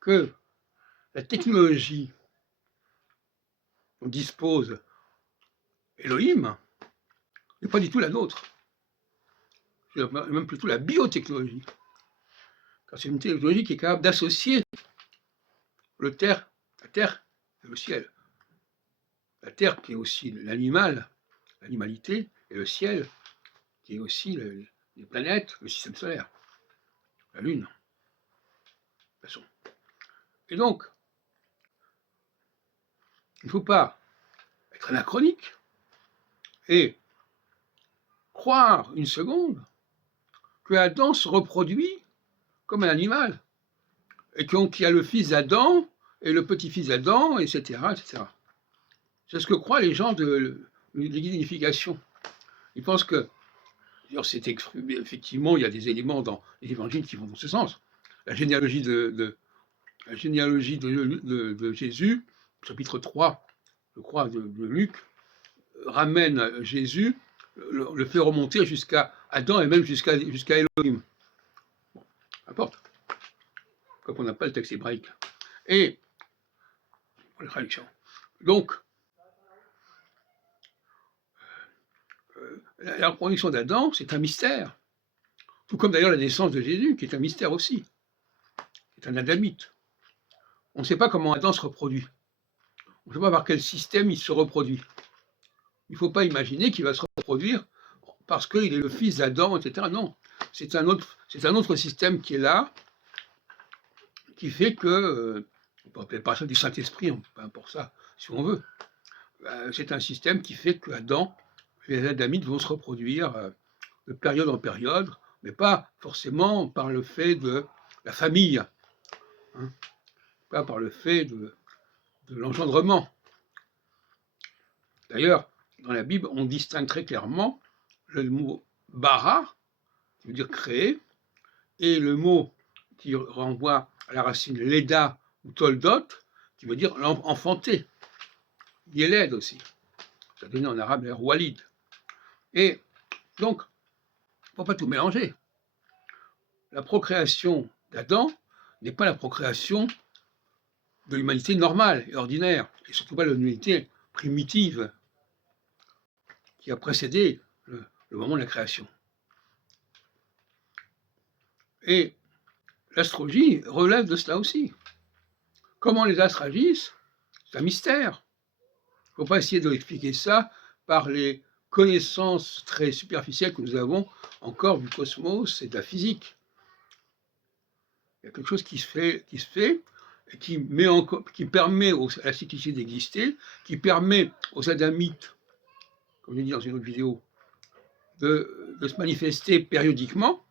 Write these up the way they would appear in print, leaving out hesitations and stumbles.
que la technologie dont dispose Elohim n'est pas du tout la nôtre. C'est même plutôt la biotechnologie. Car c'est une technologie qui est capable d'associer la terre et le ciel. La terre qui est aussi l'animalité, et le ciel qui est aussi les planètes, le système solaire, la Lune, de toute façon. Et donc, il ne faut pas être anachronique et croire une seconde que Adam se reproduit comme un animal, et qu'il y a le fils d'Adam et le petit-fils d'Adam, etc., etc. C'est ce que croient les gens de l'Église d'unification. Ils pensent que, effectivement, il y a des éléments dans les évangiles qui vont dans ce sens. La généalogie de Jésus, chapitre 3, je crois, de Luc, ramène Jésus, le fait remonter jusqu'à Adam et même jusqu'à Elohim. Bon, importe, comme on n'a pas le texte hébraïque. Et, la traduction. Donc, la reproduction d'Adam, c'est un mystère. Tout comme d'ailleurs la naissance de Jésus, qui est un mystère aussi. C'est un adamite. On ne sait pas comment Adam se reproduit. On ne sait pas par quel système il se reproduit. Il ne faut pas imaginer qu'il va se reproduire parce qu'il est le fils d'Adam, etc. Non, c'est un autre système qui est là, qui fait que, on peut appeler par ça du Saint-Esprit, peu importe ça, si on veut. C'est un système qui fait que Adam, les adamites vont se reproduire de période en période, mais pas forcément par le fait de la famille, hein, pas par le fait de l'engendrement. D'ailleurs, dans la Bible, on distingue très clairement le mot bara, qui veut dire créer, et le mot qui renvoie à la racine leda ou toldot, qui veut dire enfanter. Yeled aussi. Ça donne en arabe l'air walid. Et donc, il ne faut pas tout mélanger. La procréation d'Adam n'est pas la procréation de l'humanité normale et ordinaire, et surtout pas de l'humanité primitive qui a précédé le moment de la création. Et l'astrologie relève de cela aussi. Comment les astres agissent, c'est un mystère. Il ne faut pas essayer de expliquer ça par les connaissances très superficielles que nous avons encore du cosmos et de la physique. Il y a quelque chose qui se fait et qui permet à la cyclicité d'exister, qui permet aux adamites, comme je l'ai dit dans une autre vidéo, de se manifester périodiquement.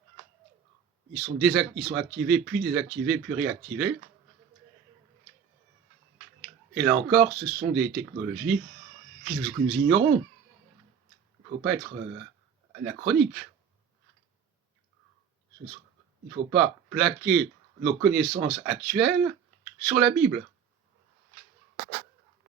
Ils sont activés, puis désactivés, puis réactivés. Et là encore, ce sont des technologies que nous ignorons. Il ne faut pas être anachronique. Il ne faut pas plaquer nos connaissances actuelles sur la Bible.